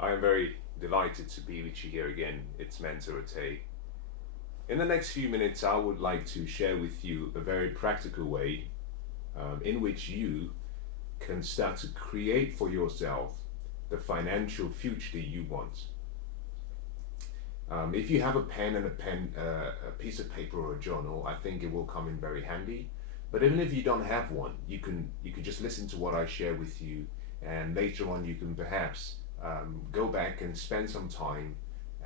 I am very delighted to be with you here again. It's Mensah Oteh. In the next few minutes, I would like to share with you a very practical way in which you can start to create for yourself the financial future that you want. If you have a pen and a piece of paper or a journal, I think it will come in very handy. But even if you don't have one, you can just listen to what I share with you, and later on you can perhaps go back and spend some time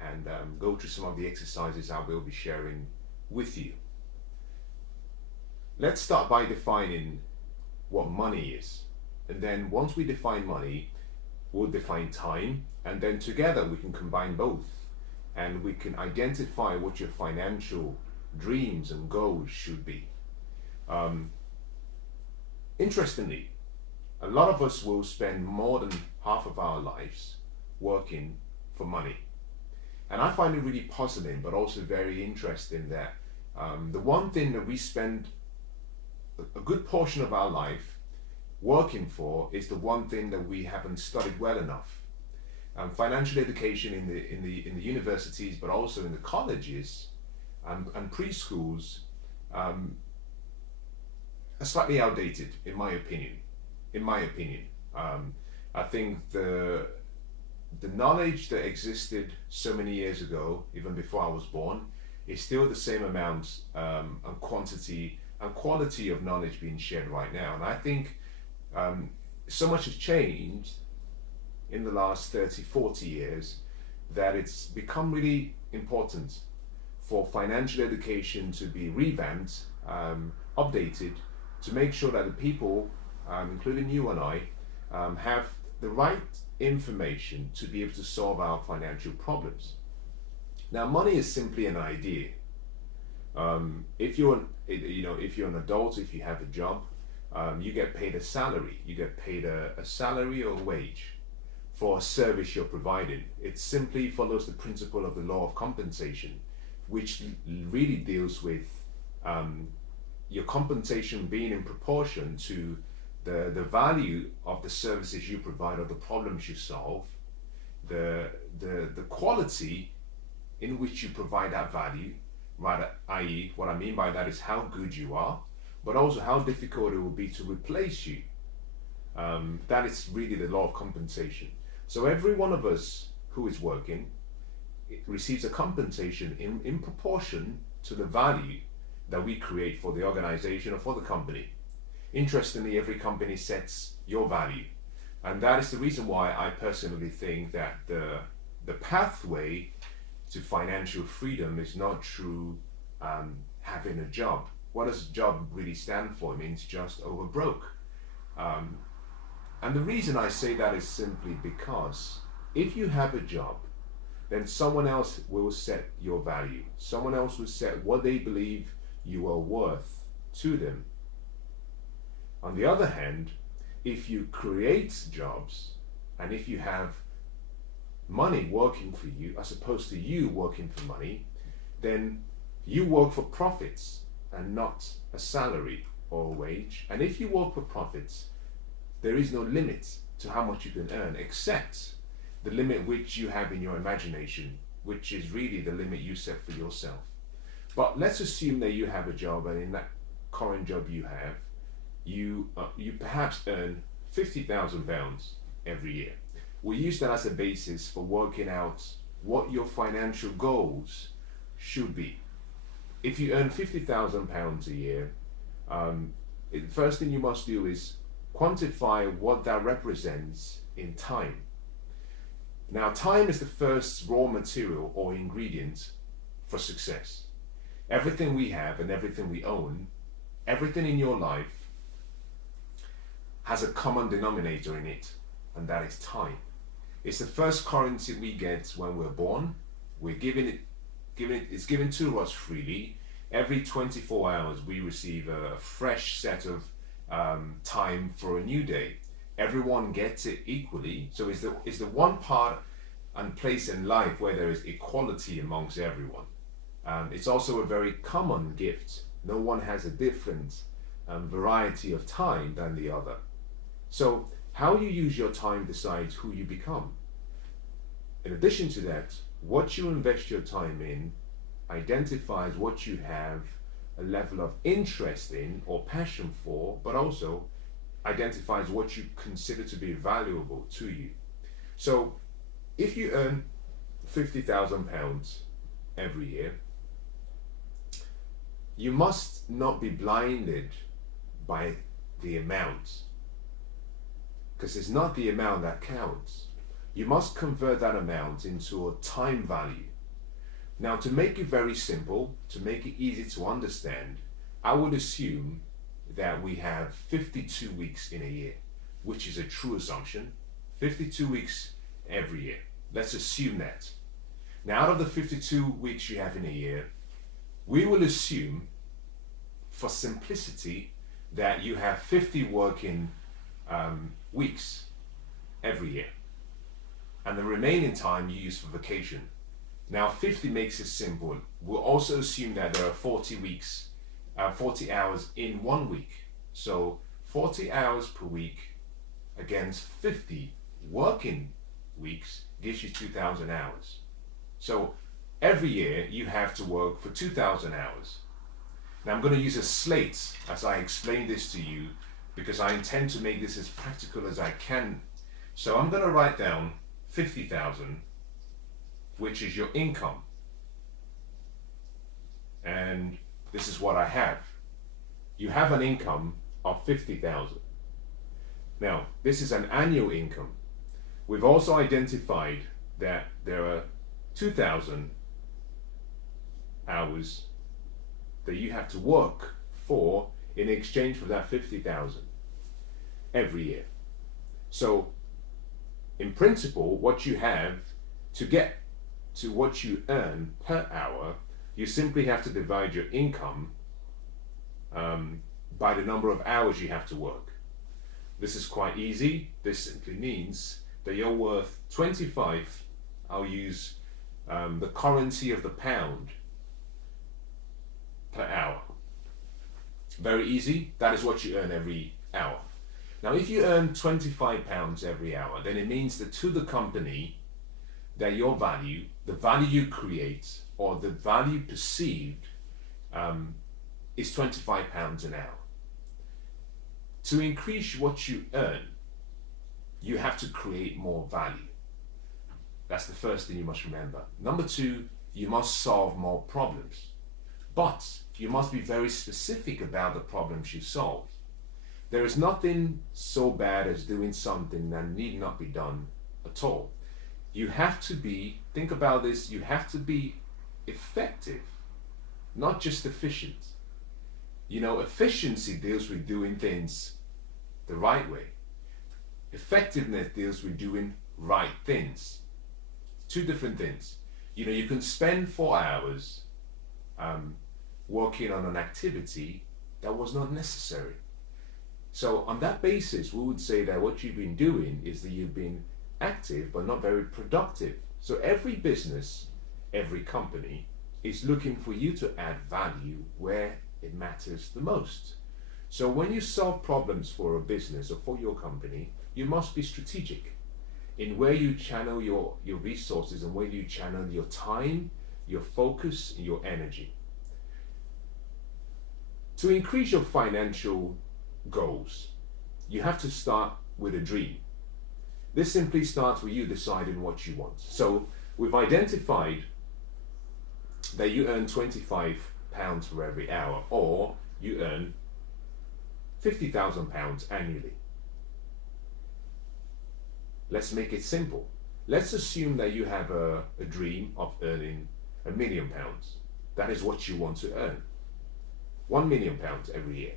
and go through some of the exercises I will be sharing with you. Let's start by defining what money is, and then once we define money, we'll define time, and then together we can combine both, and we can identify what your financial dreams and goals should be. Interestingly, a lot of us will spend more than half of our lives working for money. And I find it really puzzling, but also very interesting that the one thing that we spend a good portion of our life working for is the one thing that we haven't studied well enough. Financial education in the universities, but also in the colleges and preschools, are slightly outdated, in my opinion. I think the knowledge that existed so many years ago, even before I was born, is still the same amount and quantity and quality of knowledge being shared right now. And I think so much has changed in the last 30, 40 years that it's become really important for financial education to be revamped, updated, to make sure that the people, including you and I, have the right information to be able to solve our financial problems. Now, money is simply an idea. If you're an adult, if you have a job, you get paid a salary. You get paid a salary or a wage for a service you're providing. It simply follows the principle of the law of compensation, which really deals with your compensation being in proportion to the value of the services you provide or the problems you solve, the quality in which you provide that value, right? I.e., what I mean by that is how good you are, but also how difficult it will be to replace you. That is really the law of compensation. So every one of us who is working receives a compensation in proportion to the value that we create for the organization or for the company. Interestingly, every company sets your value. And that is the reason why I personally think that the pathway to financial freedom is not through having a job. What does job really stand for? It means just over broke. And the reason I say that is simply because if you have a job, then someone else will set your value. Someone else will set what they believe you are worth to them. On the other hand, if you create jobs and if you have money working for you as opposed to you working for money, then you work for profits and not a salary or a wage. And if you work for profits, there is no limit to how much you can earn except the limit which you have in your imagination, which is really the limit you set for yourself. But let's assume that you have a job, and in that current job you have, you perhaps earn £50,000 every year. We use that as a basis for working out what your financial goals should be. If you earn £50,000 a year, the first thing you must do is quantify what that represents in time. Now, time is the first raw material or ingredient for success. Everything we have and everything we own, everything in your life has a common denominator in it, and that is time. It's the first currency we get when we're born. It's given to us freely. Every 24 hours we receive a fresh set of time for a new day. Everyone gets it equally. So it's the one part and place in life where there is equality amongst everyone. It's also a very common gift. No one has a different variety of time than the other. So how you use your time decides who you become. in addition to that, what you invest your time in identifies what you have a level of interest in or passion for, but also identifies what you consider to be valuable to you. So if you earn £50,000 every year, you must not be blinded by the amount, because it's not the amount that counts. You must convert that amount into a time value. Now, to make it very simple, to make it easy to understand, I would assume that we have 52 weeks in a year, which is a true assumption. 52 weeks every year. Let's assume that. Now, out of the 52 weeks you have in a year, we will assume, for simplicity, that you have 50 working weeks every year, and the remaining time you use for vacation. Now, 50 makes it simple. We'll also assume that there are 40 weeks, 40 hours in 1 week. So 40 hours per week against 50 working weeks gives you 2,000 hours. So every year you have to work for 2,000 hours. Now, I'm going to use a slate as I explain this to you, because I intend to make this as practical as I can. So I'm going to write down 50,000, which is your income. And this is what I have. You have an income of 50,000. Now, this is an annual income. We've also identified that there are 2,000 hours that you have to work for in exchange for that 50,000 every year. So, in principle, what you have to get to what you earn per hour, you simply have to divide your income by the number of hours you have to work. This is quite easy. This simply means that you're worth 25, I'll use the currency of the pound, per hour. Very easy. That is what you earn every hour. Now, if you earn £25 every hour, then it means that to the company, that your value, the value you create, or the value perceived, is £25 an hour. To increase what you earn, you have to create more value. That's the first thing you must remember. Number two, you must solve more problems. But you must be very specific about the problems you solve. There is nothing so bad as doing something that need not be done at all. You have to be, think about this, you have to be effective, not just efficient. You know, efficiency deals with doing things the right way. Effectiveness deals with doing right things. Two different things. You know, you can spend 4 hours working on an activity that was not necessary. So on that basis, we would say that what you've been doing is that you've been active but not very productive. So every business, every company is looking for you to add value where it matters the most. So when you solve problems for a business or for your company, you must be strategic in where you channel your resources and where you channel your time, your focus, and your energy. To increase your financial goals, you have to start with a dream. This simply starts with you deciding what you want. So we've identified that you earn £25 for every hour, or you earn £50,000 annually. Let's make it simple. Let's assume that you have a dream of earning £1 million. That is what you want to earn. £1 million every year.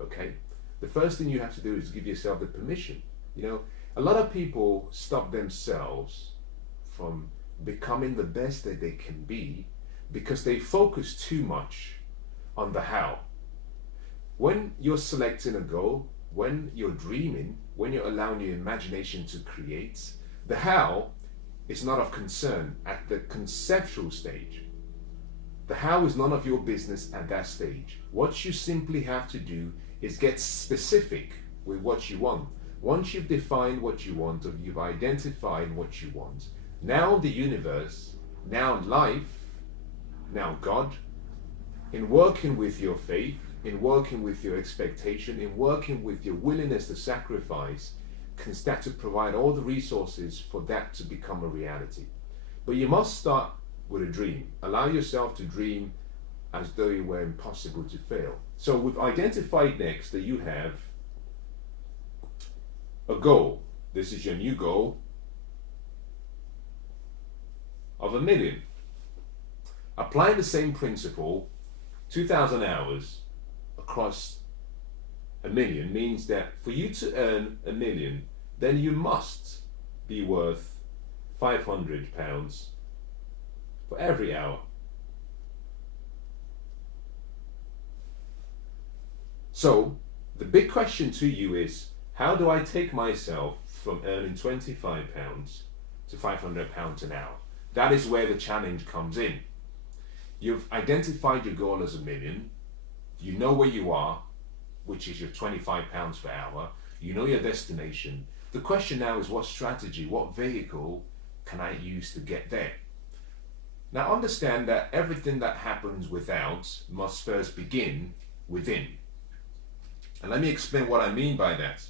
Okay? The first thing you have to do is give yourself the permission. You know, a lot of people stop themselves from becoming the best that they can be because they focus too much on the how. When you're selecting a goal, when you're dreaming, when you're allowing your imagination to create, the how is not of concern at the conceptual stage. The how is none of your business at that stage. What you simply have to do is get specific with what you want. Once you've defined what you want, or you've identified what you want, Now the universe, now life, now God, in working with your faith, in working with your expectation, in working with your willingness to sacrifice, can start to provide all the resources for that to become a reality. But you must start with a dream. Allow yourself to dream as though it were impossible to fail. So we've identified next that you have a goal. This is your new goal of 1 million. Applying the same principle, 2,000 hours across 1 million means that for you to earn 1 million, then you must be worth £500 for every hour. So the big question to you is, how do I take myself from earning £25 to £500 an hour? That is where the challenge comes in. You've identified your goal as 1 million. You know where you are, which is your £25 per hour. You know your destination. The question now is, what strategy, what vehicle can I use to get there? Now understand that everything that happens without must first begin within. And let me explain what I mean by that.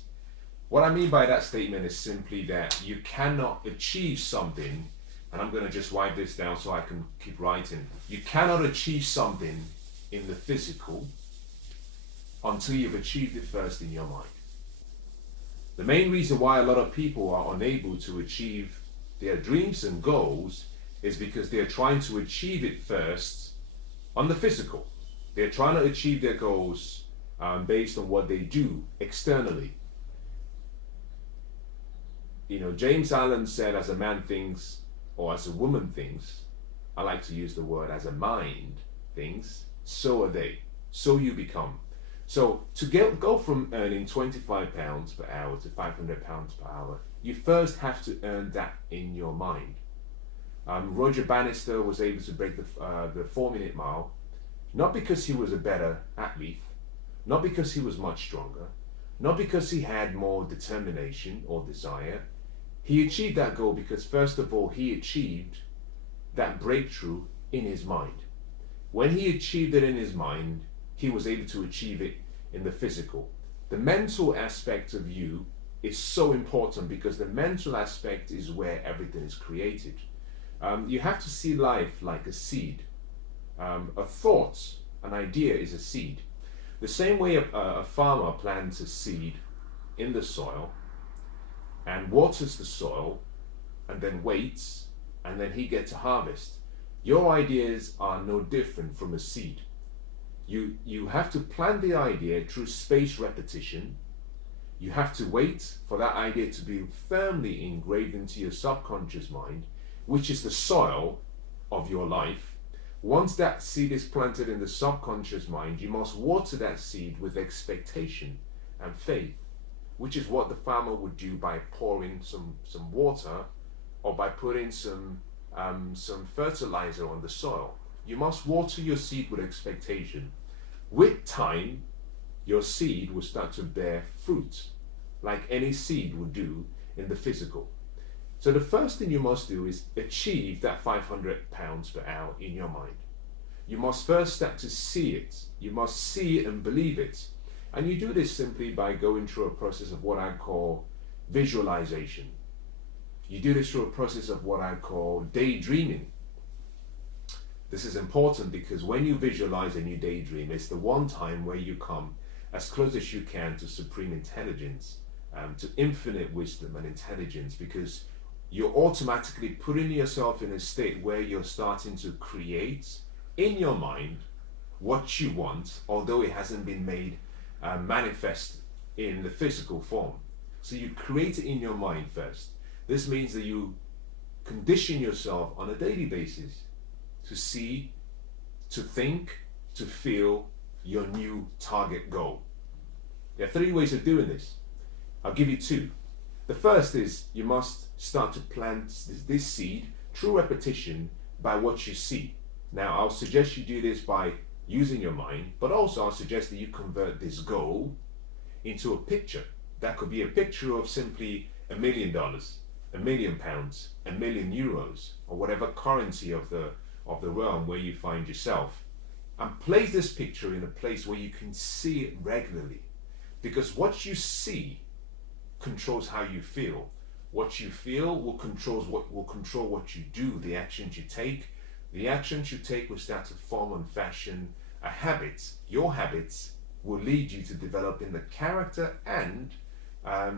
What I mean by that statement is simply that you cannot achieve something, and I'm going to just write this down so I can keep writing. You cannot achieve something in the physical until you've achieved it first in your mind. The main reason why a lot of people are unable to achieve their dreams and goals is because they're trying to achieve it first on the physical. They're trying to achieve their goals based on what they do externally. You know, James Allen said, as a man thinks, or as a woman thinks, I like to use the word as a mind thinks, so are they. So you become. So to go from earning £25 per hour to £500 per hour, you first have to earn that in your mind. Roger Bannister was able to break the 4-minute mile, not because he was a better athlete, not because he was much stronger, not because he had more determination or desire. He achieved that goal because, first of all, he achieved that breakthrough in his mind. When he achieved it in his mind, he was able to achieve it in the physical. The mental aspect of you is so important because the mental aspect is where everything is created. You have to see life like a seed. A thought, an idea is a seed. The same way a farmer plants a seed in the soil and waters the soil and then waits and then he gets a harvest. Your ideas are no different from a seed. You have to plant the idea through spaced repetition. You have to wait for that idea to be firmly engraved into your subconscious mind, which is the soil of your life. Once that seed is planted in the subconscious mind, you must water that seed with expectation and faith, which is what the farmer would do by pouring some water or by putting some fertilizer on the soil. You must water your seed with expectation. With time, your seed will start to bear fruit, like any seed would do in the physical. So the first thing you must do is achieve that £500 per hour in your mind. You must first start to see it. You must see it and believe it. And you do this simply by going through a process of what I call visualization. You do this through a process of what I call daydreaming. This is important because when you visualize and you daydream, it's the one time where you come as close as you can to supreme intelligence, to infinite wisdom and intelligence, because you're automatically putting yourself in a state where you're starting to create in your mind what you want, although it hasn't been made manifest in the physical form. So you create it in your mind first. This means that you condition yourself on a daily basis to see, to think, to feel your new target goal. There are 3 ways of doing this. I'll give you 2. The first is you must start to plant this seed through repetition by what you see. Now, I'll suggest you do this by using your mind, but also I'll suggest that you convert this goal into a picture. That could be a picture of simply $1 million. £1 million, €1 million, or whatever currency of the realm where you find yourself, and place this picture in a place where you can see it regularly. Because what you see controls how you feel. What you feel will control what you do, the actions you take. The actions you take will start to form and fashion a habit. Your habits will lead you to developing the character and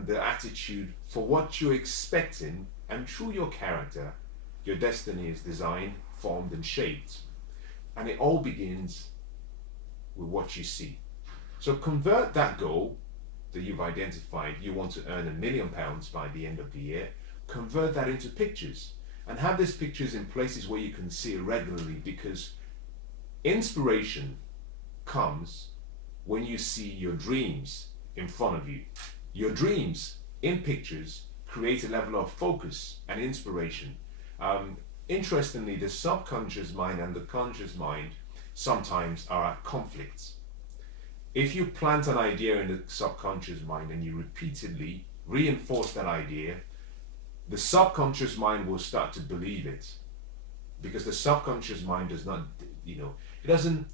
the attitude for what you're expecting, and through your character, your destiny is designed, formed, and shaped. And it all begins with what you see. So convert that goal that you've identified. You want to earn £1 million by the end of the year. Convert that into pictures and have these pictures in places where you can see it regularly, because inspiration comes when you see your dreams in front of you. Your dreams in pictures create a level of focus and inspiration. Interestingly, the subconscious mind and the conscious mind sometimes are at conflicts. If you plant an idea in the subconscious mind and you repeatedly reinforce that idea, the subconscious mind will start to believe it, because the subconscious mind does not, it doesn't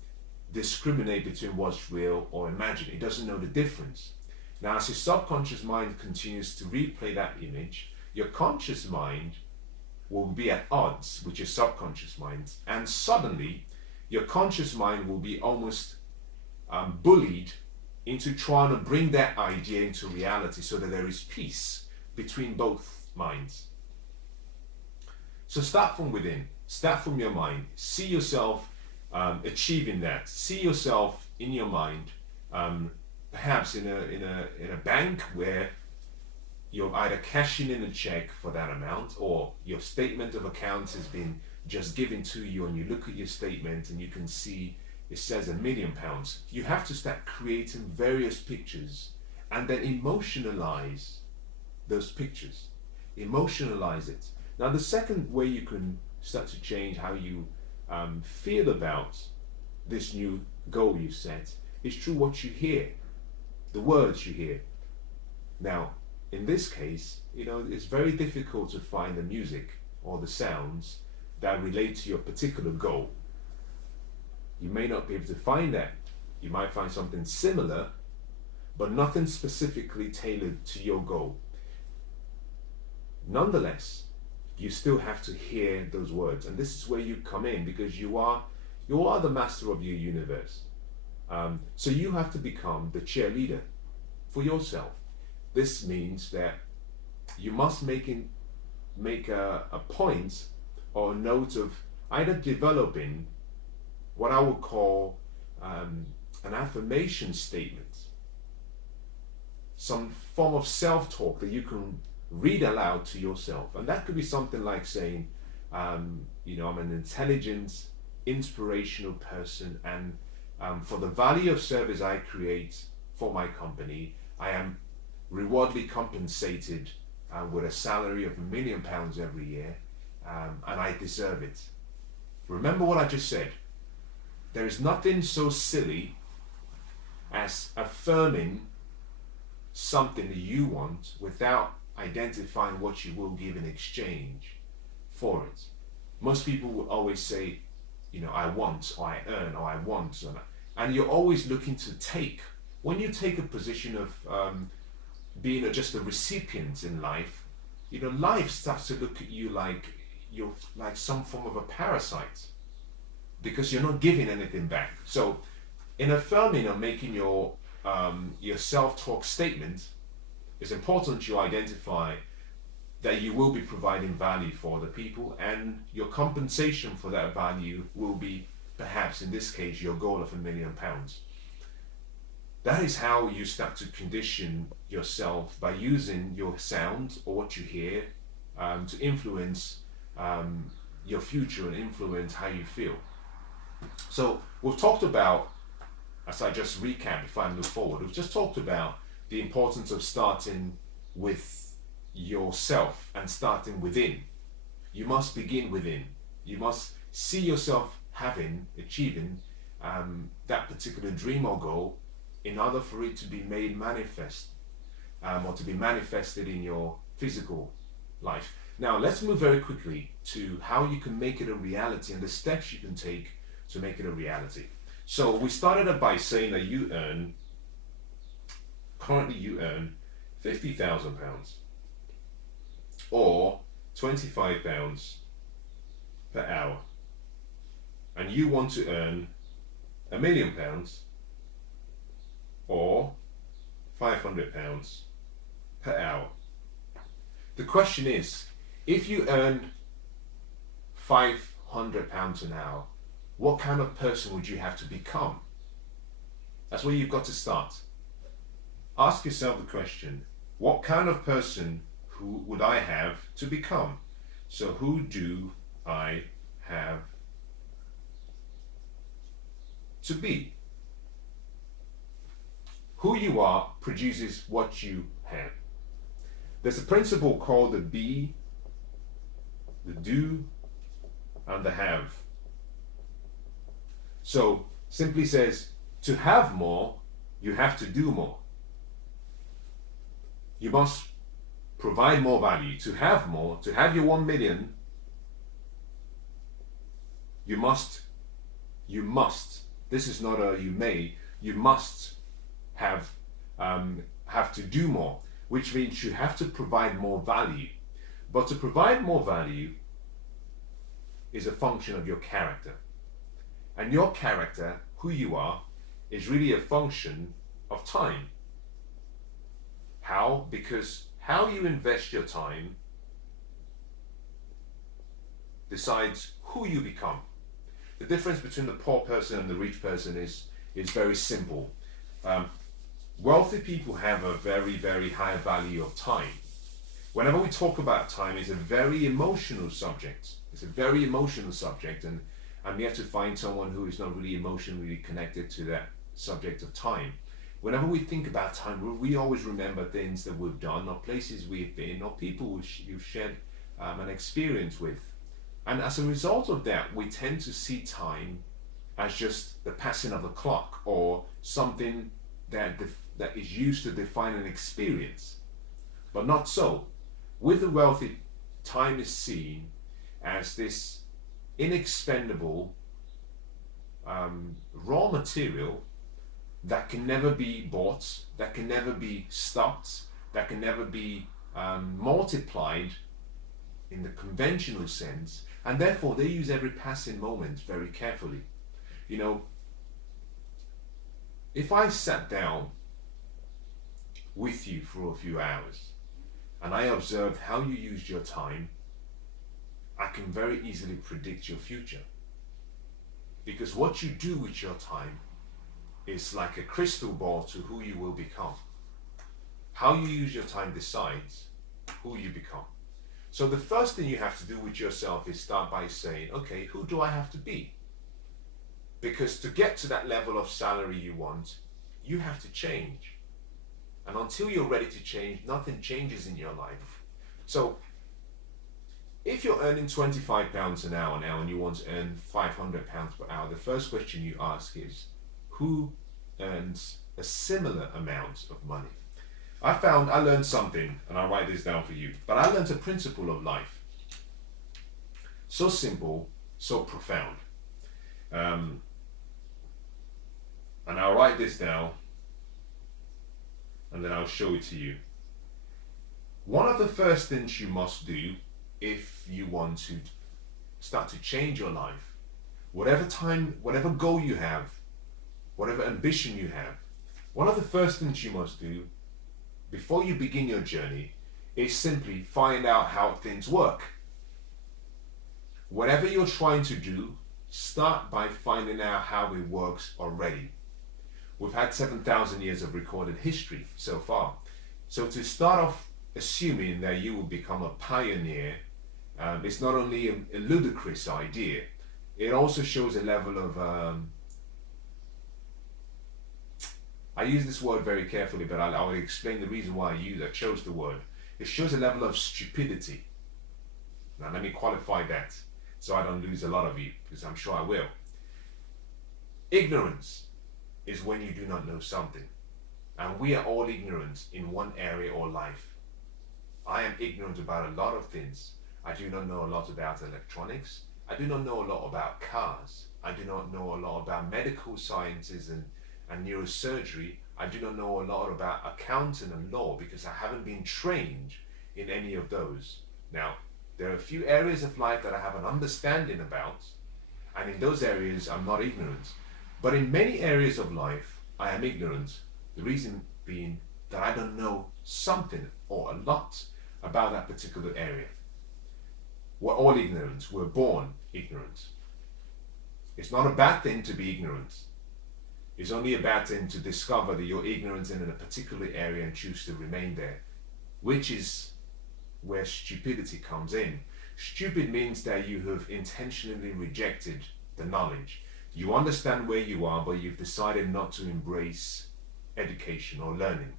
discriminate between what's real or imagined. It doesn't know the difference. Now, as your subconscious mind continues to replay that image, your conscious mind will be at odds with your subconscious mind, and suddenly your conscious mind will be almost bullied into trying to bring that idea into reality, so that there is peace between both minds. So start from within, start from your mind, see yourself achieving that, see yourself in your mind, perhaps in a bank where you're either cashing in a check for that amount, or your statement of accounts has been just given to you, and you look at your statement and you can see it says £1 million. You have to start creating various pictures and then emotionalize those pictures. Emotionalize it. Now, the second way you can start to change how you feel about this new goal you set is through what you hear, the words you hear. Now, in this case, it's very difficult to find the music or the sounds that relate to your particular goal. You may not be able to find that. You might find something similar, but nothing specifically tailored to your goal. Nonetheless, you still have to hear those words, and this is where you come in, because you are the master of your universe. So you have to become the cheerleader for yourself. This means that you must make a point or a note of either developing what I would call an affirmation statement, some form of self-talk that you can read aloud to yourself. And that could be something like saying, I'm an intelligent, inspirational person, and for the value of service I create for my company, I am rewardly compensated with a salary of £1 million every year, and I deserve it. Remember what I just said. There is nothing so silly as affirming something that you want without identifying what you will give in exchange for it. Most people will always say, I want, or I earn, or I want, and you're always looking to take. When you take a position of being just a recipient in life, life starts to look at you like you're like some form of a parasite, because you're not giving anything back. So in affirming or making your self-talk statement, it's important you identify that you will be providing value for other people, and your compensation for that value will be, perhaps in this case, your goal of £1 million. That is how you start to condition yourself, by using your sound or what you hear to influence your future and influence how you feel. So we've talked about, as I just recap if I move forward, we've just talked about the importance of starting with yourself and starting within. You must begin within. You must see yourself achieving that particular dream or goal in order for it to be made manifest, or to be manifested in your physical life. Now, let's move very quickly to how you can make it a reality and the steps you can take to make it a reality. So we started up by saying that currently you earn £50,000 or £25 per hour, and you want to earn £1,000,000 or £500 per hour. The question is, if you earn £500 an hour, what kind of person would you have to become? That's where you've got to start. Ask yourself the question, what kind of person who would I have to become? So who do I have to be? Who you are produces what you have. There's a principle called the be, the do, and the have. So simply says, to have more, you have to do more. You must provide more value. To have more, to have your 1 million, you must, this is not a you may, you must have to do more, which means you have to provide more value. But to provide more value is a function of your character. And your character, who you are, is really a function of time. How? Because how you invest your time decides who you become. The difference between the poor person and the rich person is very simple. Wealthy people have a very, very high value of time. Whenever we talk about time, it's a very emotional subject. It's a very emotional subject, and we have to find someone who is not really emotionally connected to that subject of time. Whenever we think about time, we always remember things that we've done, or places we've been, or people we've shared an experience with. And as a result of that, we tend to see time as just the passing of the clock, or something that is used to define an experience. But not so. With the wealthy, time is seen as this inexpendable raw material that can never be bought, that can never be stopped, that can never be multiplied in the conventional sense, and therefore they use every passing moment very carefully. You know, if I sat down with you for a few hours and I observed how you used your time, I can very easily predict your future. Because what you do with your time is like a crystal ball to who you will become. How you use your time decides who you become. So the first thing you have to do with yourself is start by saying, okay, who do I have to be? Because to get to that level of salary you want, you have to change. And until you're ready to change, nothing changes in your life. So if you're earning £25 an hour now and you want to earn £500 per hour, the first question you ask is, who earns a similar amount of money? I learned something, and I'll write this down for you, but I learned a principle of life. So simple, so profound. And I'll write this down, and then I'll show it to you. One of the first things you must do if you want to start to change your life, whatever goal you have, whatever ambition you have, one of the first things you must do before you begin your journey is simply find out how things work. Whatever you're trying to do, start by finding out how it works already. We've had 7,000 years of recorded history so far. So to start off assuming that you will become a pioneer, it's not only a ludicrous idea, it also shows a level of, I use this word very carefully, but I will explain the reason why I chose the word. It shows a level of stupidity. Now let me qualify that so I don't lose a lot of you, because I'm sure I will. Ignorance is when you do not know something. And we are all ignorant in one area of life. I am ignorant about a lot of things. I do not know a lot about electronics. I do not know a lot about cars. I do not know a lot about medical sciences and neurosurgery. I do not know a lot about accounting and law because I haven't been trained in any of those. Now, there are a few areas of life that I have an understanding about, and in those areas I'm not ignorant. But in many areas of life, I am ignorant. The reason being that I don't know something or a lot about that particular area. We're all ignorant. We're born ignorant. It's not a bad thing to be ignorant. It's only a bad thing to discover that you're ignorant in a particular area and choose to remain there, which is where stupidity comes in. Stupid means that you have intentionally rejected the knowledge. You understand where you are, but you've decided not to embrace education or learning.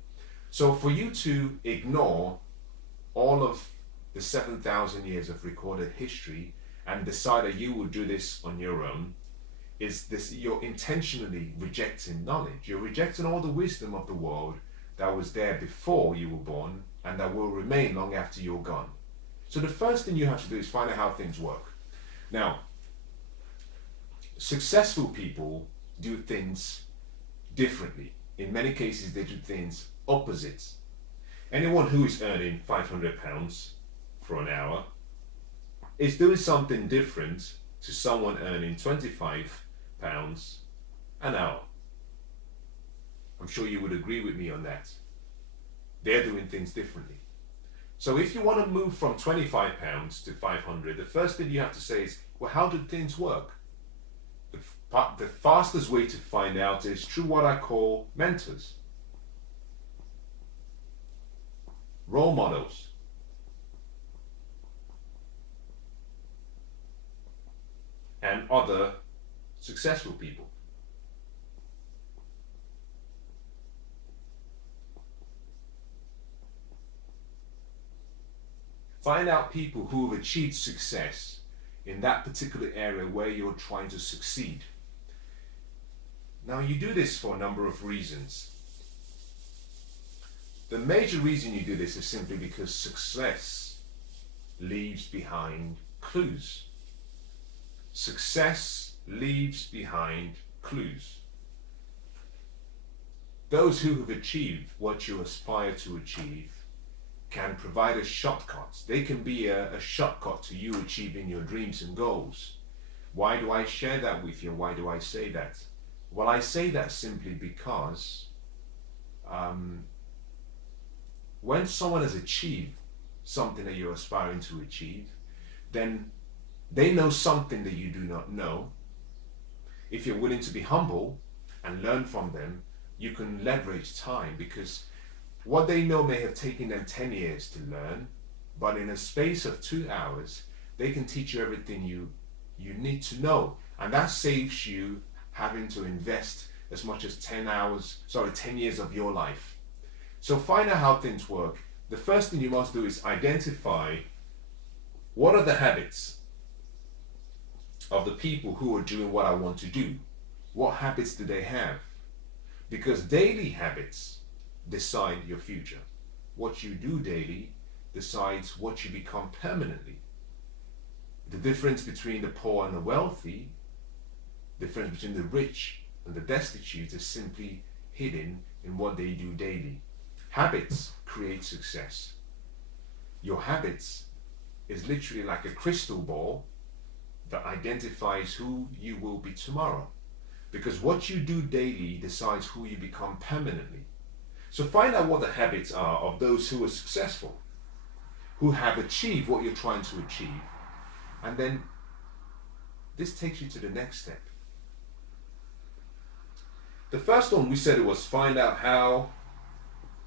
So for you to ignore all of the 7,000 years of recorded history and decide that you will do this on your own, is this, you're intentionally rejecting knowledge. You're rejecting all the wisdom of the world that was there before you were born and that will remain long after you're gone. So the first thing you have to do is find out how things work. Now, successful people do things differently. In many cases, they do things opposite. Anyone who is earning £500 for an hour is doing something different to someone earning £25 an hour. I'm sure you would agree with me on that. They're doing things differently. So if you want to move from £25 to 500, the first thing you have to say is, well, how do things work? The fastest way to find out is through what I call mentors, role models. And other successful people. Find out people who have achieved success in that particular area where you're trying to succeed. Now, you do this for a number of reasons. The major reason you do this is simply because success leaves behind clues. Success leaves behind clues. Those who have achieved what you aspire to achieve can provide a shortcut. They can be a shortcut to you achieving your dreams and goals. Why do I share that with you? Why do I say that? Well, I say that simply because when someone has achieved something that you're aspiring to achieve, then they know something that you do not know. If you're willing to be humble and learn from them, you can leverage time, because what they know may have taken them 10 years to learn, but in a space of 2 hours, they can teach you everything you need to know. And that saves you having to invest as much as 10 years of your life. So find out how things work. The first thing you must do is identify what are the habits of the people who are doing what I want to do. What habits do they have? Because daily habits decide your future. What you do daily decides what you become permanently. The difference between the poor and the wealthy, the difference between the rich and the destitute, is simply hidden in what they do daily. Habits create success. Your habits is literally like a crystal ball that identifies who you will be tomorrow. Because what you do daily decides who you become permanently. So find out what the habits are of those who are successful, who have achieved what you're trying to achieve. And then this takes you to the next step. The first one, we said it was find out how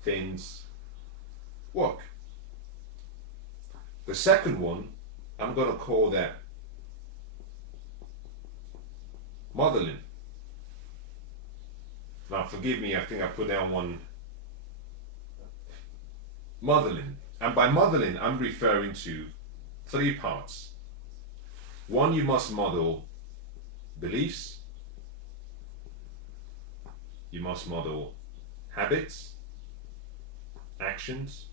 things work. The second one, I'm going to call that modeling. Now forgive me, I think I put down one. Modeling. And by modeling, I'm referring to 3 parts. 1, you must model beliefs. You must model habits, actions,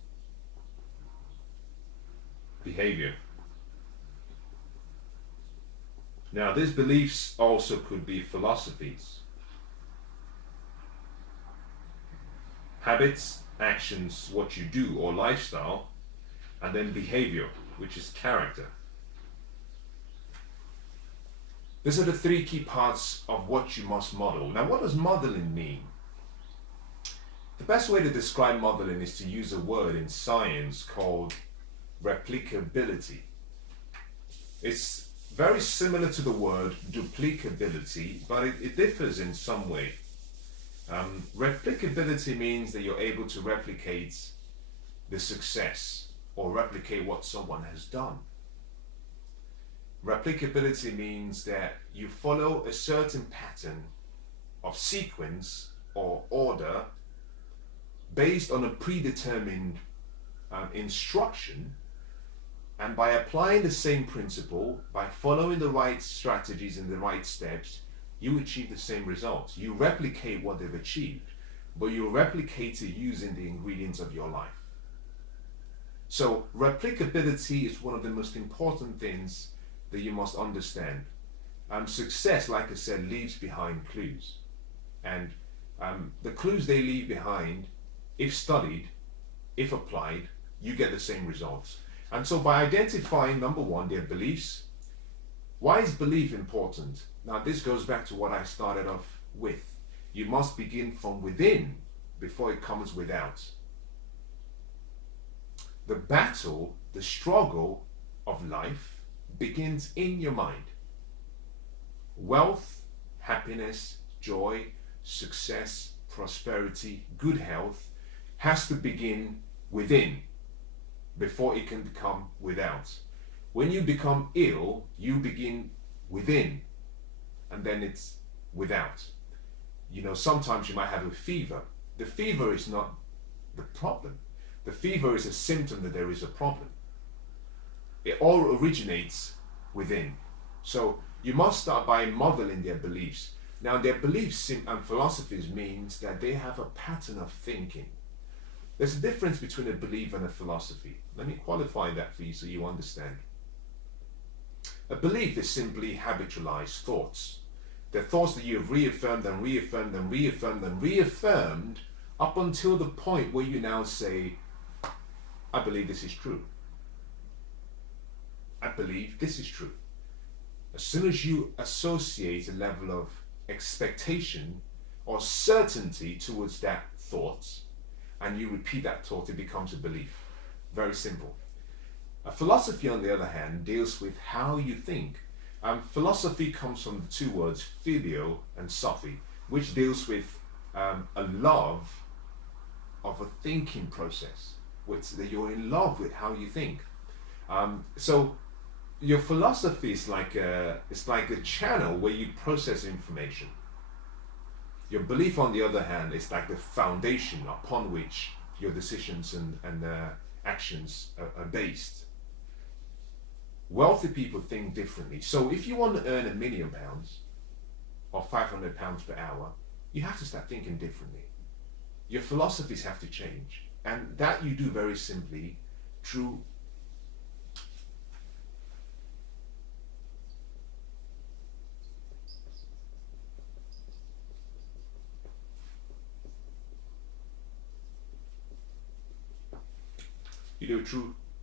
behavior. Now, these beliefs also could be philosophies, habits, actions, what you do, or lifestyle, and then behavior, which is character. These are the three key parts of what you must model. Now, what does modeling mean? The best way to describe modeling is to use a word in science called replicability. It's very similar to the word duplicability, but it differs in some way. Replicability means that you're able to replicate the success or replicate what someone has done. Replicability means that you follow a certain pattern of sequence or order based on a predetermined instruction, and by applying the same principle, by following the right strategies and the right steps, you achieve the same results. You replicate what they've achieved, but you replicate it using the ingredients of your life. So replicability is one of the most important things that you must understand. Success, like I said, leaves behind clues, and the clues they leave behind, if studied, if applied, you get the same results. And so by identifying, number one, their beliefs. Why is belief important? Now, this goes back to what I started off with. You must begin from within before it comes without. The battle, the struggle of life begins in your mind. Wealth, happiness, joy, success, prosperity, good health has to begin within before it can become without. When you become ill, you begin within and then it's without. You know, sometimes you might have a fever. The fever is not the problem. The fever is a symptom that there is a problem. It all originates within. So you must start by modeling their beliefs. Now, their beliefs and philosophies means that they have a pattern of thinking. There's a difference between a belief and a philosophy. Let me qualify that for you so you understand. A belief is simply habitualized thoughts. They're thoughts that you have reaffirmed and reaffirmed and reaffirmed and reaffirmed up until the point where you now say, I believe this is true. I believe this is true. As soon as you associate a level of expectation or certainty towards that thought, and you repeat that thought, it becomes a belief. Very simple. A philosophy, on the other hand, deals with how you think. Philosophy comes from the two words phileo and sophy, which deals with a love of a thinking process, which that you're in love with how you think. So your philosophy is like a channel where you process information. Your belief, on the other hand, is like the foundation upon which your decisions and actions are based. Wealthy people think differently. So if you want to earn £1 million or £500 per hour, you have to start thinking differently. Your philosophies have to change. And that you do very simply through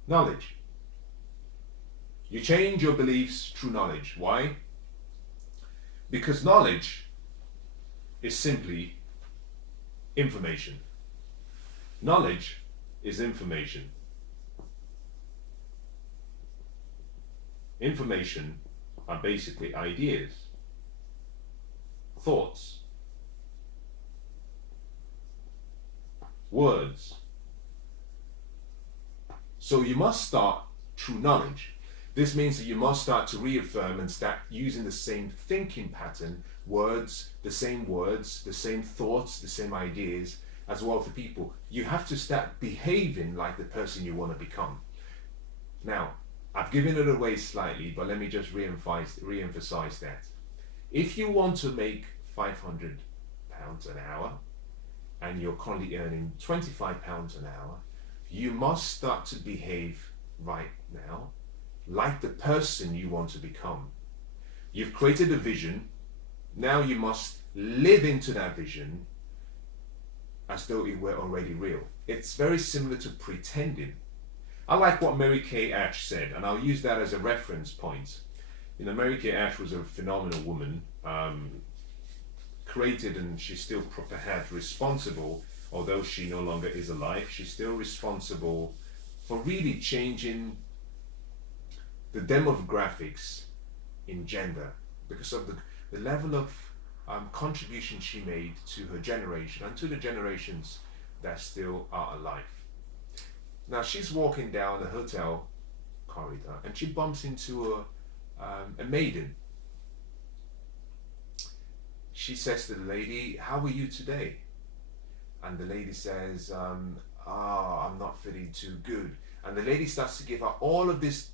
knowledge. You change your beliefs through knowledge. Why? Because knowledge is simply information. Knowledge is information. Information are basically ideas, thoughts, words. So you must start through knowledge. This means that you must start to reaffirm and start using the same thinking pattern, words, the same thoughts, the same ideas as well for people. You have to start behaving like the person you want to become. Now, I've given it away slightly, but let me just re-emphasize that. If you want to make £500 an hour and you're currently earning £25 an hour, you must start to behave right now like the person you want to become. You've created a vision. Now you must live into that vision as though it were already real. It's very similar to pretending. I like what Mary Kay Ash said, and I'll use that as a reference point. You know, Mary Kay Ash was a phenomenal woman, created, and she's still perhaps responsible, although she no longer is alive, she's still responsible for really changing the demographics in gender because of the level of contribution she made to her generation and to the generations that still are alive. Now she's walking down a hotel corridor and she bumps into a maiden. She says to the lady, "How are you today?" And the lady says, I'm not feeling too good. And the lady starts to give her all of these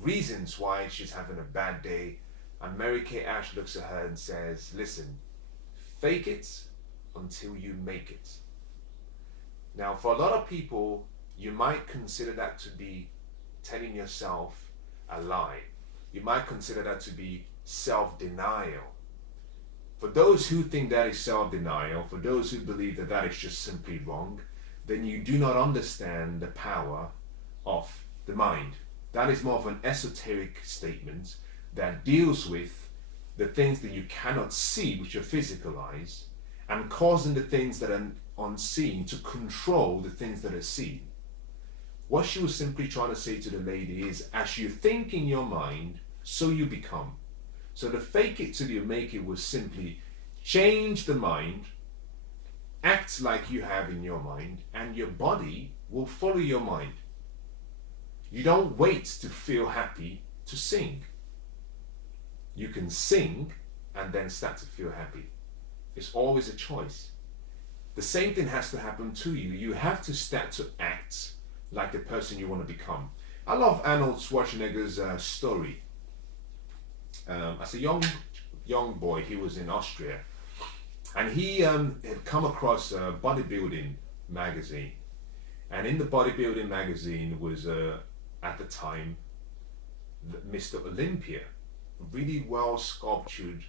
reasons why she's having a bad day. And Mary Kay Ash looks at her and says, "Listen, fake it until you make it." Now, for a lot of people, you might consider that to be telling yourself a lie. You might consider that to be self-denial. For those who think that is self-denial, for those who believe that that is just simply wrong, then you do not understand the power of the mind. That is more of an esoteric statement that deals with the things that you cannot see with your physical eyes and causing the things that are unseen to control the things that are seen. What she was simply trying to say to the lady is, as you think in your mind, so you become. So the fake it till you make it was simply change the mind, act like you have in your mind, and your body will follow your mind. You don't wait to feel happy to sing. You can sing and then start to feel happy. It's always a choice. The same thing has to happen to you. You have to start to act like the person you want to become. I love Arnold Schwarzenegger's story. As a young boy, he was in Austria, and he had come across a bodybuilding magazine. And in the bodybuilding magazine was, at the time, Mr. Olympia, really well sculptured,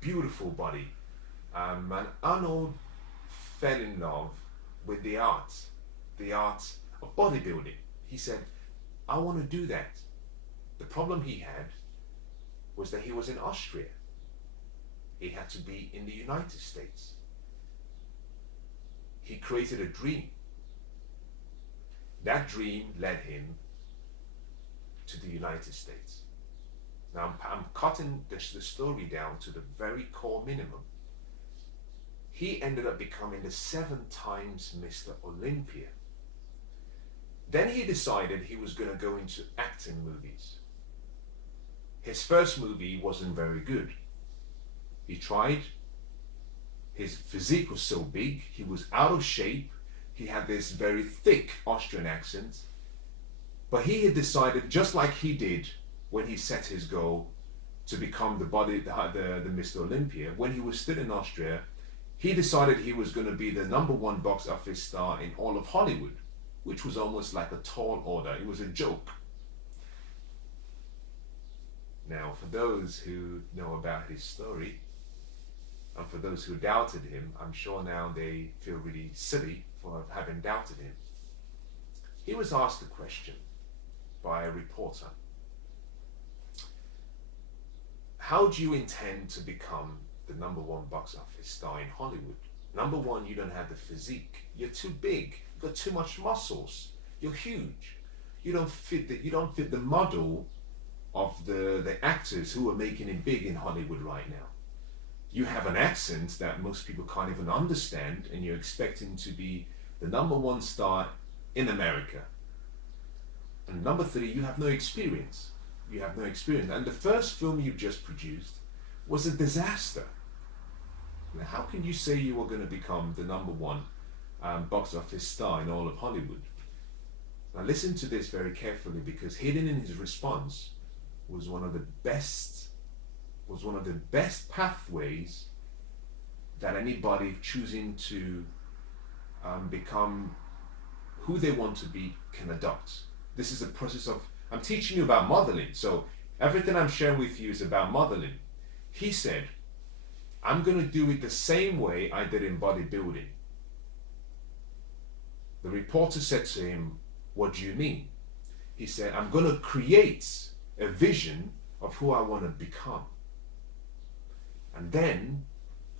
beautiful body. And Arnold fell in love with the art of bodybuilding. He said, "I want to do that." The problem he had was that he was in Austria. He had to be in the United States. He created a dream. That dream led him to the United States. Now I'm cutting the story down to the very core minimum. He ended up becoming the 7 times Mr. Olympia. Then he decided he was going to go into acting movies. His first movie wasn't very good. He tried. His physique was so big, he was out of shape. He had this very thick Austrian accent. But he had decided, just like he did when he set his goal to become the Mr. Olympia, when he was still in Austria, he decided he was going to be the #1 box office star in all of Hollywood, which was almost like a tall order. It was a joke. Now, for those who know about his story, and for those who doubted him, I'm sure now they feel really silly for having doubted him. He was asked a question by a reporter. How do you intend to become the #1 box office star in Hollywood? Number one, you don't have the physique. You're too big. You've got too much muscles. You're huge. You don't fit the model of the actors who are making it big in Hollywood right now. You have an accent that most people can't even understand, and you're expecting to be the #1 star in America. And number 3, you have no experience. You have no experience. And the first film you just produced was a disaster. Now, how can you say you were going to become the #1 box office star in all of Hollywood? Now listen to this very carefully, because hidden in his response was one of the best pathways that anybody choosing to become who they want to be can adopt. This is a process of, I'm teaching you about modeling. So everything I'm sharing with you is about modeling. He said, I'm going to do it the same way I did in bodybuilding. The reporter said to him, what do you mean? He said, I'm going to create a vision of who I want to become. And then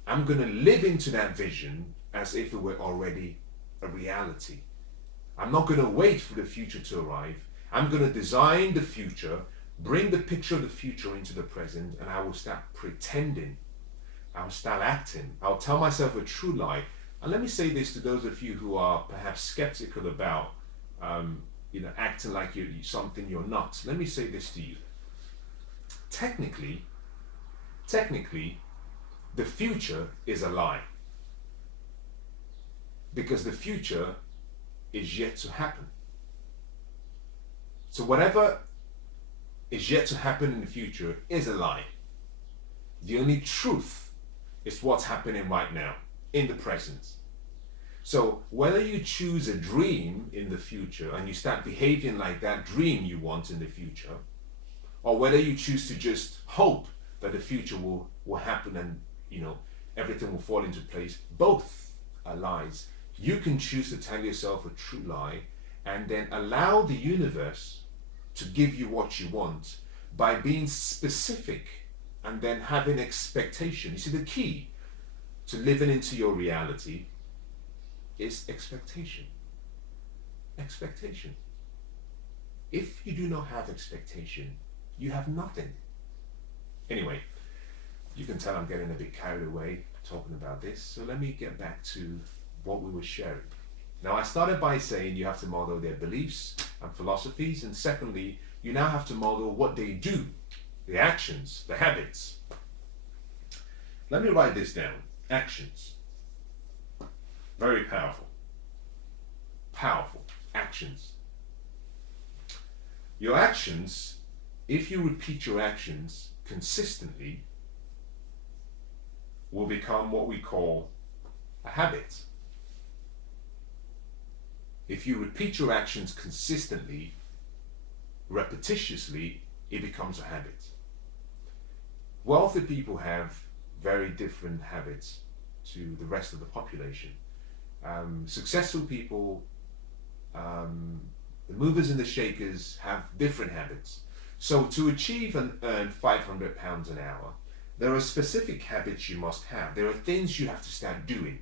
I'm going to live into that vision as if it were already a reality. I'm not going to wait for the future to arrive. I'm going to design the future, bring the picture of the future into the present, and I will start pretending. I will start acting. I'll tell myself a true lie. And let me say this to those of you who are perhaps skeptical about acting like you're something you're not. Let me say this to you. Technically, the future is a lie. Because the future is yet to happen. So whatever is yet to happen in the future is a lie. The only truth is what's happening right now, in the present. So whether you choose a dream in the future and you start behaving like that dream you want in the future, or whether you choose to just hope that the future will happen and everything will fall into place, both are lies. You can choose to tell yourself a true lie and then allow the universe to give you what you want by being specific and then having expectation. You see, the key to living into your reality is expectation. Expectation. If you do not have expectation, you have nothing. Anyway, you can tell I'm getting a bit carried away talking about this, so let me get back to what we were sharing. Now, I started by saying you have to model their beliefs and philosophies, and secondly, you now have to model what they do, the actions, the habits. Let me write this down. Actions. Very powerful. Powerful. Actions. Your actions, if you repeat your actions consistently, will become what we call a habit. If you repeat your actions consistently, repetitiously, it becomes a habit. Wealthy people have very different habits to the rest of the population. Successful people, the movers and the shakers, have different habits. So to achieve and earn £500 an hour, there are specific habits you must have. There are things you have to start doing.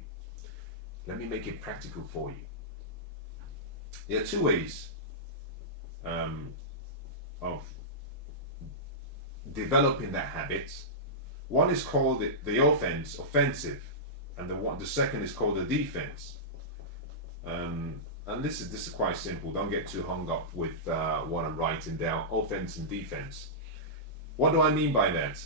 Let me make it practical for you. There are two ways of developing that habit. One is called the offensive, and the second is called the defense. And this is quite simple. Don't get too hung up with what I'm writing down. Offense and defense. What do I mean by that?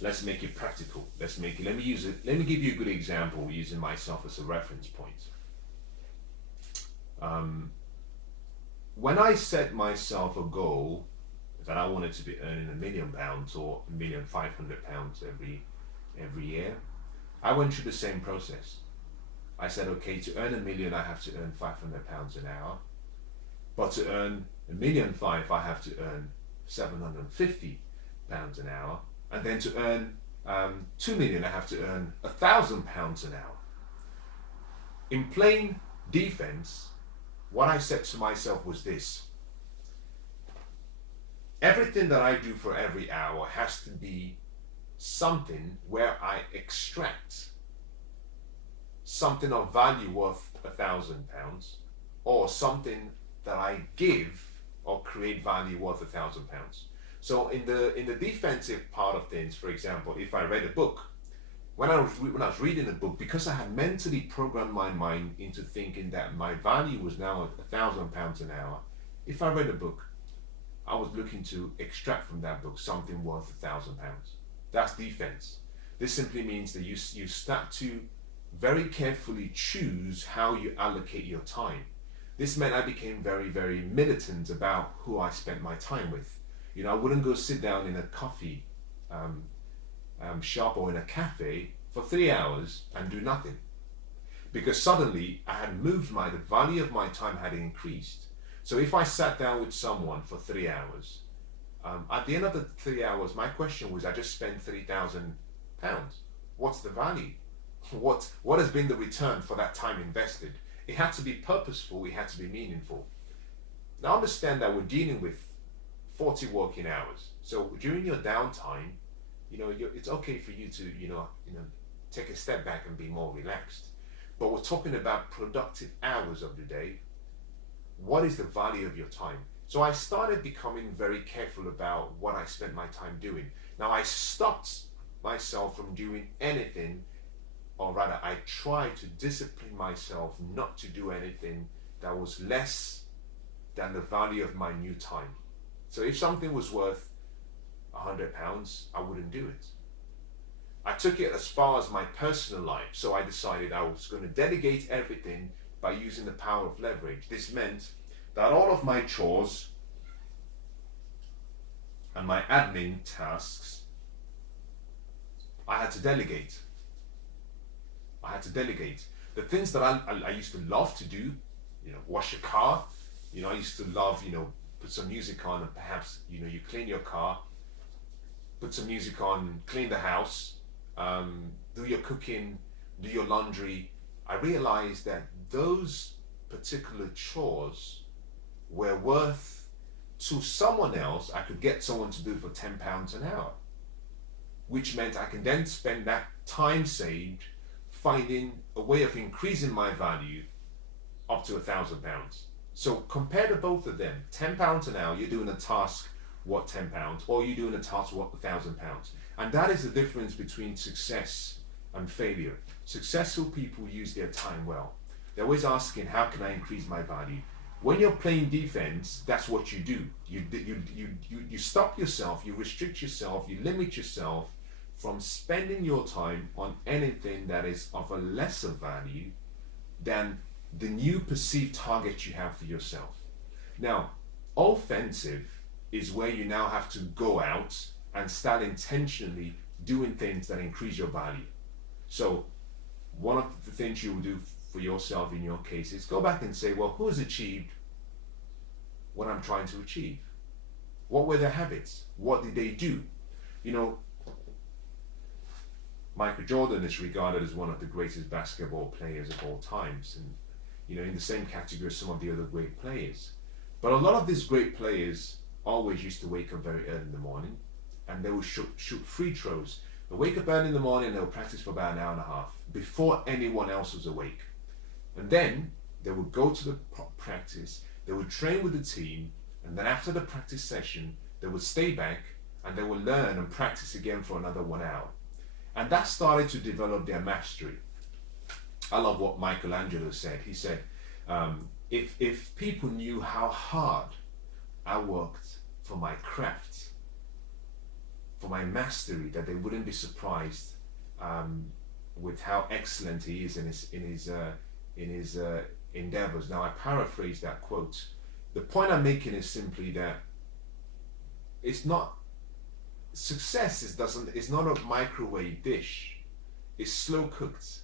Let's make it practical. Let me give you a good example using myself as a reference point. When I set myself a goal that I wanted to be earning £1 million or £1,500,000 every year, I went through the same process. I said, okay, to earn £1 million, I have to earn £500 an hour. But to earn £1.5 million, I have to earn £750 an hour. And then to earn £2 million, I have to earn £1,000 an hour. In plain defense, what I said to myself was this: everything that I do for every hour has to be something where I extract something of value worth £1,000, or something that I give or create value worth £1,000. So in the defensive part of things, for example, if I read a book, when I was reading a book, because I had mentally programmed my mind into thinking that my value was now £1,000 an hour, if I read a book, I was looking to extract from that book something worth £1,000. That's defense. This simply means that you start to very carefully choose how you allocate your time. This meant I became very, very militant about who I spent my time with. I wouldn't go sit down in a coffee shop or in a cafe for 3 hours and do nothing. because suddenly I had moved the value of my time had increased. So if I sat down with someone for 3 hours, at the end of the 3 hours, my question was, I just spent £3,000. What's the value? What has been the return for that time invested? It had to be purposeful, it had to be meaningful. Now understand that we're dealing with 40 working hours. So during your downtime, it's okay for you to, take a step back and be more relaxed. But we're talking about productive hours of the day. What is the value of your time? So I started becoming very careful about what I spent my time doing. Now I stopped myself from doing anything, or rather I tried to discipline myself not to do anything that was less than the value of my new time. So if something was worth £100, I wouldn't do it. I took it as far as my personal life, so I decided I was going to delegate everything by using the power of leverage. This meant that all of my chores and my admin tasks, I had to delegate. The things that I used to love to do, wash a car, I used to love, put some music on and perhaps, you clean your car, put some music on, clean the house, do your cooking, do your laundry. I realized that those particular chores were worth to someone else. I could get someone to do it for £10 an hour, which meant I can then spend that time saved finding a way of increasing my value up to £1,000. So compare the both of them. £10 an hour, you're doing a task worth £10, or you're doing a task worth £1,000. And that is the difference between success and failure. Successful people use their time well. They're always asking, how can I increase my value? When you're playing defense, that's what you do. You stop yourself, you restrict yourself, you limit yourself from spending your time on anything that is of a lesser value than the new perceived target you have for yourself. Now, offensive is where you now have to go out and start intentionally doing things that increase your value. So one of the things you will do for yourself in your case is go back and say, well, who's achieved what I'm trying to achieve? What were their habits? What did they do? Michael Jordan is regarded as one of the greatest basketball players of all times, and in the same category as some of the other great players. But a lot of these great players always used to wake up very early in the morning, and they would shoot free throws. They wake up early in the morning and they'll practice for about an hour and a half before anyone else was awake. And then they would go to the practice, they would train with the team, and then after the practice session, they would stay back and they would learn and practice again for another 1 hour. And that started to develop their mastery. I love what Michelangelo said. He said, if people knew how hard I worked for my craft, for my mastery, that they wouldn't be surprised with how excellent he is in his endeavors. Now I paraphrase that quote. The point I'm making is simply that success is not a microwave dish. It's slow cooked.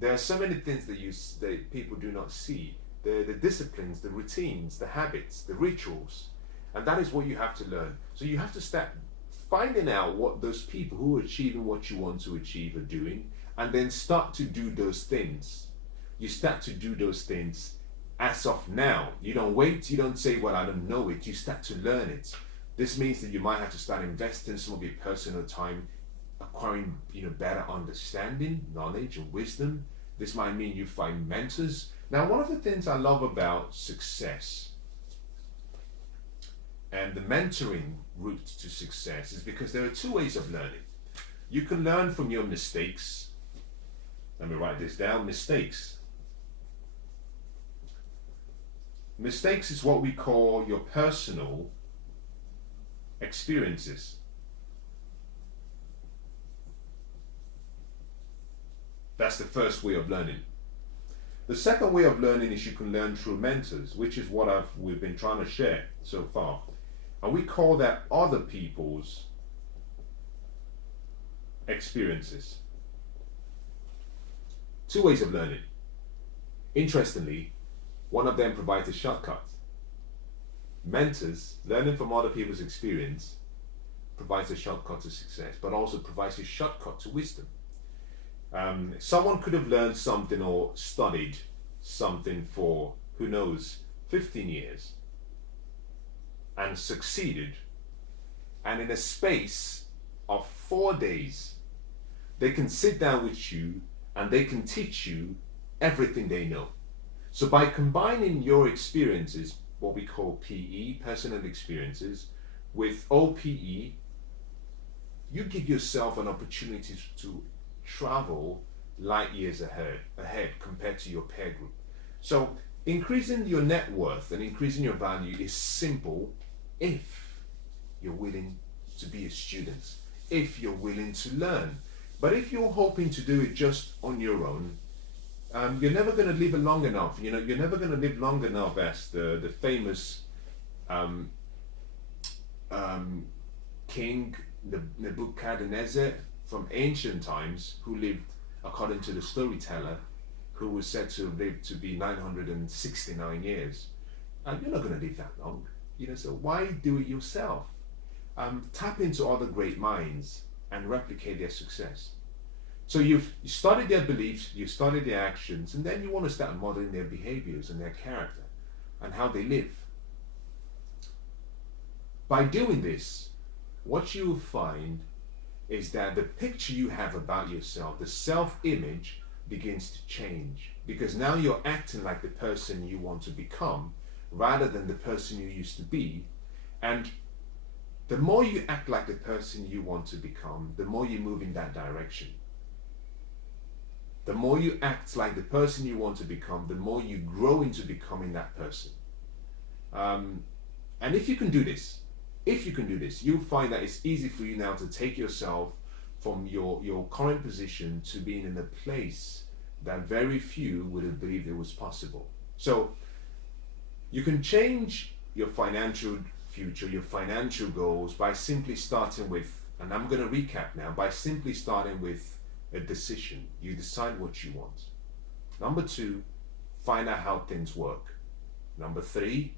There are so many things that people do not see. The disciplines, the routines, the habits, the rituals. And that is what you have to learn. So you have to start finding out what those people who are achieving what you want to achieve are doing, and then start to do those things. You start to do those things as of now. You don't wait, you don't say, well, I don't know it. You start to learn it. This means that you might have to start investing some of your personal time acquiring better understanding, knowledge, and wisdom. This might mean you find mentors. Now, one of the things I love about success and the mentoring route to success is because there are two ways of learning. You can learn from your mistakes. Let me write this down. Mistakes. Mistakes is what we call your personal experiences. That's the first way of learning. The second way of learning is you can learn through mentors, which is what we've been trying to share so far. And we call that other people's experiences. Two ways of learning. Interestingly, one of them provides a shortcut. Mentors, learning from other people's experience, provides a shortcut to success, but also provides a shortcut to wisdom. Someone could have learned something or studied something for, who knows, 15 years and succeeded, and in a space of 4 days, they can sit down with you and they can teach you everything they know. So by combining your experiences, what we call PE, personal experiences, with OPE, you give yourself an opportunity to travel light years ahead compared to your peer group. So increasing your net worth and increasing your value is simple if you're willing to be a student, if you're willing to learn. But if you're hoping to do it just on your own, you're never going to live long enough. You know, you're never going to live long enough as the famous king Nebuchadnezzar from ancient times, who lived, according to the storyteller, who was said to have lived to be 969 years. You're not going to live that long. You know, so why do it yourself? Tap into other great minds and replicate their success. So you studied their beliefs, you studied their actions, and then you want to start modeling their behaviors and their character and how they live. By doing this, what you will find is that the picture you have about yourself, the self-image, begins to change, because now you're acting like the person you want to become rather than the person you used to be. And the more you act like the person you want to become, the more you move in that direction. The more you act like the person you want to become, the more you grow into becoming that person. And if you can do this, you'll find that it's easy for you now to take yourself from your current position to being in a place that very few would have believed it was possible. So you can change your financial future, your financial goals, by simply starting with, and I'm going to recap now, by simply starting with a decision. You decide what you want. Number 2, find out how things work. Number 3,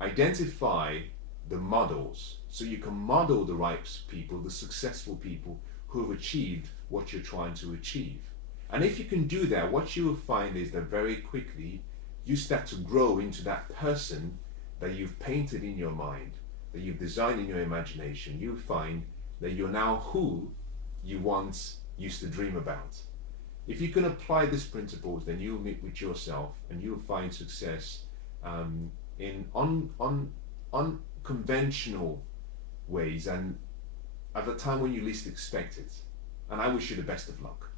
identify the models, so you can model the right people, the successful people who have achieved what you're trying to achieve. And if you can do that, what you will find is that very quickly you start to grow into that person that you've painted in your mind, that you've designed in your imagination. You'll find that you're now who you once used to dream about. If you can apply these principles, then you'll meet with yourself and you'll find success in unconventional ways and at the time when you least expect it. And I wish you the best of luck.